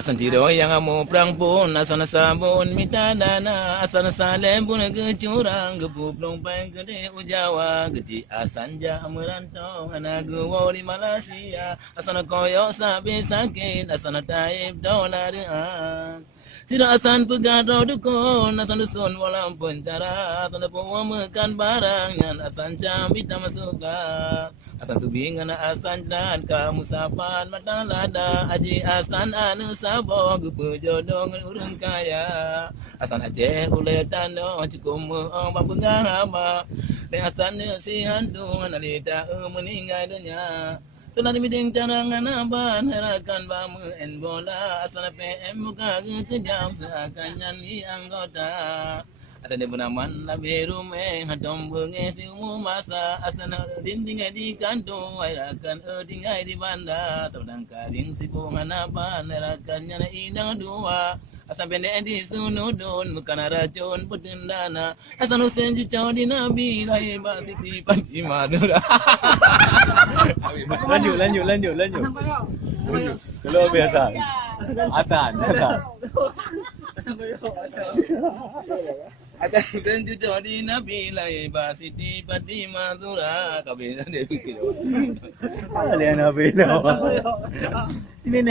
Asan tidur yang amu perang pun asana sabun minta dana asana salem pun kecurang gepup lompeng gede ujawa geci asan ja merantau anak gua di Malaysia asana koyok sapi sakit asana taib dolar Sira asan pegadau dukun, asan dusun walau pencara, asan dapat makan barang, yang asan cambi tak masuka. Asan subing anak asan dan kamu sapan mata lada, aji asan anu sabo, gupe jodoh urang kaya. Asan Aceh ule tando, cukup meong bapegang haba, dan asan si hantu, analita meninggal dunia. Telah dimiding cadangan aban herakan bamu en bola asal PM buka kejam seakan nyanyi anggota asal dia benaman nabi rumeh hatom bengi si umum masa asal dinding di kantung herakan tinggai di banda terdang kading si bungan aban herakan nyana indang dua asal pendek di sunudun bukan racun petendana asal usen jucau di nabi lahir bak siti panti madura lanjut. Kalau biasa. Atan. Ada dan jucau di nabi lahir bak siti panti madura kabin dia fikir Kalian apa ini? Ini